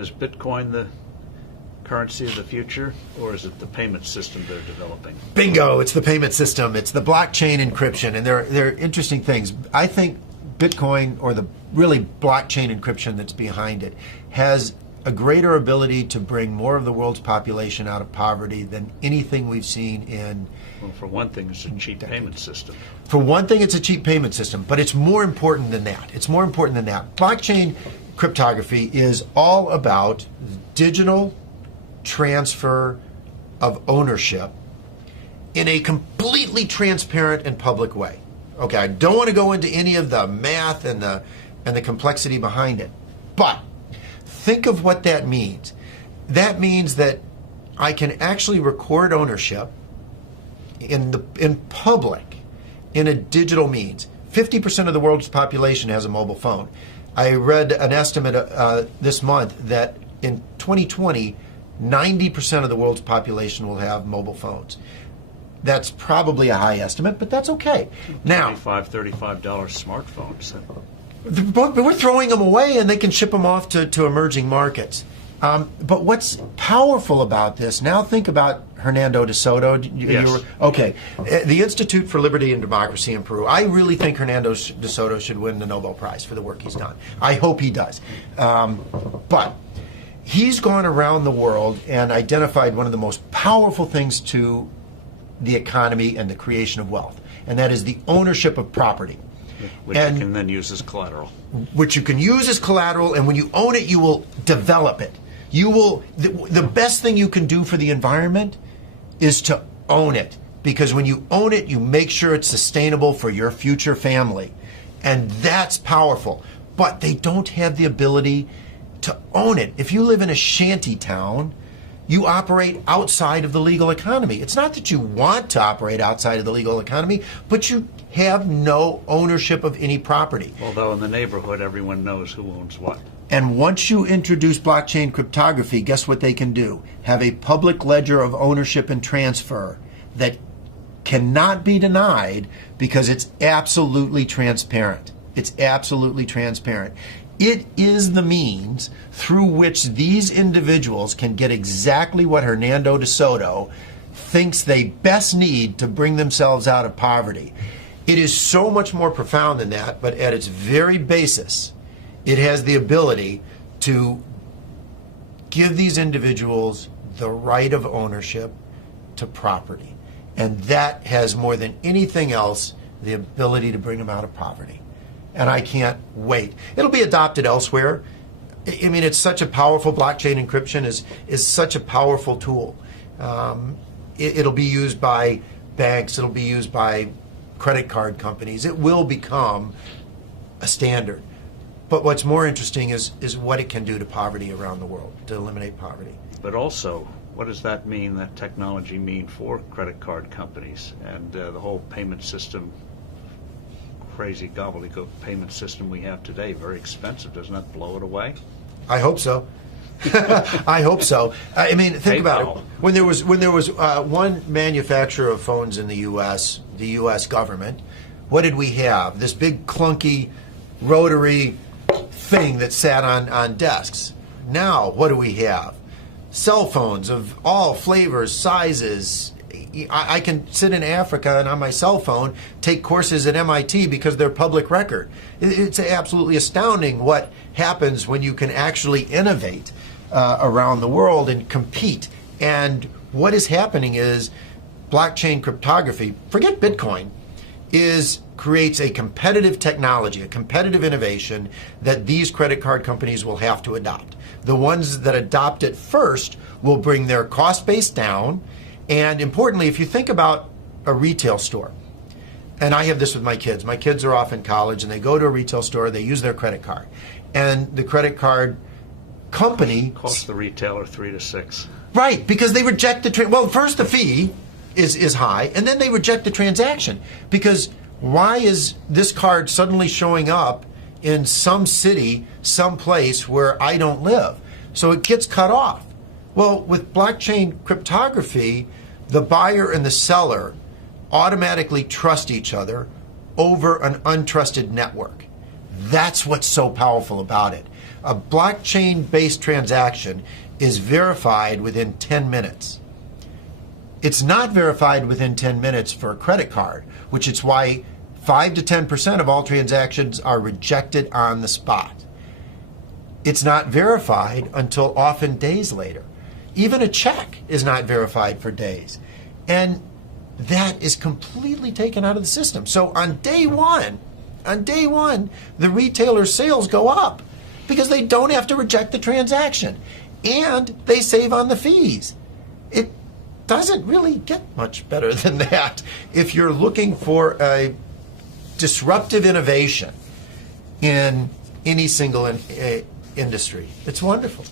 Is Bitcoin the currency of the future, or is it the payment system they're developing? Bingo! It's the payment system. It's the blockchain encryption, and they're interesting things. I think Bitcoin, or the really blockchain encryption that's behind it, has a greater ability to bring more of the world's population out of poverty than anything we've seen in. Well, for one thing, it's a cheap payment system. For one thing, it's a cheap payment system, but it's more important than that. It's more important than that. Blockchain cryptography is all about digital transfer of ownership in a completely transparent and public way. Okay, I don't want to go into any of the math and the complexity behind it, but think of what that means. That means that I can actually record ownership in public in a digital means. 50% of the world's population has a mobile phone. I read an estimate this month that in 2020, 90% of the world's population will have mobile phones. That's probably a high estimate, but that's okay. Now, $35 smartphones. But we're throwing them away, and they can ship them off to emerging markets. But what's powerful about this, now think about Hernando de Soto. Yes. Okay. The Institute for Liberty and Democracy in Peru. I really think Hernando de Soto should win the Nobel Prize for the work he's done. I hope he does. But he's gone around the world and identified one of the most powerful things to the economy and the creation of wealth, and that is the ownership of property. Which you can then use as collateral. Which you can use as collateral, and when you own it, you will develop it. You will. The best thing you can do for the environment is to own it, because when you own it, you make sure it's sustainable for your future family, and that's powerful. But they don't have the ability to own it. If you live in a shanty town, you operate outside of the legal economy. It's not that you want to operate outside of the legal economy, but you have no ownership of any property. Although in the neighborhood, everyone knows who owns what. And once you introduce blockchain cryptography, guess what they can do? Have a public ledger of ownership and transfer that cannot be denied because it's absolutely transparent. It's absolutely transparent. It is the means through which these individuals can get exactly what Hernando de Soto thinks they best need to bring themselves out of poverty. It is so much more profound than that, but at its very basis, it has the ability to give these individuals the right of ownership to property. And that has, more than anything else, the ability to bring them out of poverty. And I can't wait. It'll be adopted elsewhere. I mean, it's such a powerful, blockchain encryption is such a powerful tool. It'll be used by banks. It'll be used by credit card companies. It will become a standard. But what's more interesting is what it can do to poverty around the world, to eliminate poverty. But also, what does that mean, that technology mean for credit card companies and the whole payment system, crazy gobbledygook payment system we have today? Very expensive. Doesn't that blow it away? I hope so. I hope so. I mean, think about it. When there was one manufacturer of phones in the U.S. government, what did we have? This big clunky rotary thing that sat on desks. Now, what do we have? Cell phones of all flavors, sizes. I can sit in Africa and on my cell phone take courses at MIT because they're public record. It's absolutely astounding what happens when you can actually innovate around the world and compete. And what is happening is blockchain cryptography, forget Bitcoin, creates a competitive technology, a competitive innovation that these credit card companies will have to adopt. The ones that adopt it first will bring their cost base down. And importantly, if you think about a retail store, and I have this with my kids. My kids are off in college and they go to a retail store, they use their credit card. And the credit card company costs the retailer $3 to $6. Right, because they reject the well, first the fee is high, and then they reject the transaction. Because why is this card suddenly showing up in some city, some place where I don't live? So it gets cut off. Well, with blockchain cryptography, the buyer and the seller automatically trust each other over an untrusted network. That's what's so powerful about it. A blockchain-based transaction is verified within 10 minutes. It's not verified within 10 minutes for a credit card, which is why 5 to 10% of all transactions are rejected on the spot. It's not verified until often days later. Even a check is not verified for days. And that is completely taken out of the system. So on day one, the retailer's sales go up because they don't have to reject the transaction and they save on the fees. It doesn't really get much better than that if you're looking for a disruptive innovation in any single industry. It's wonderful.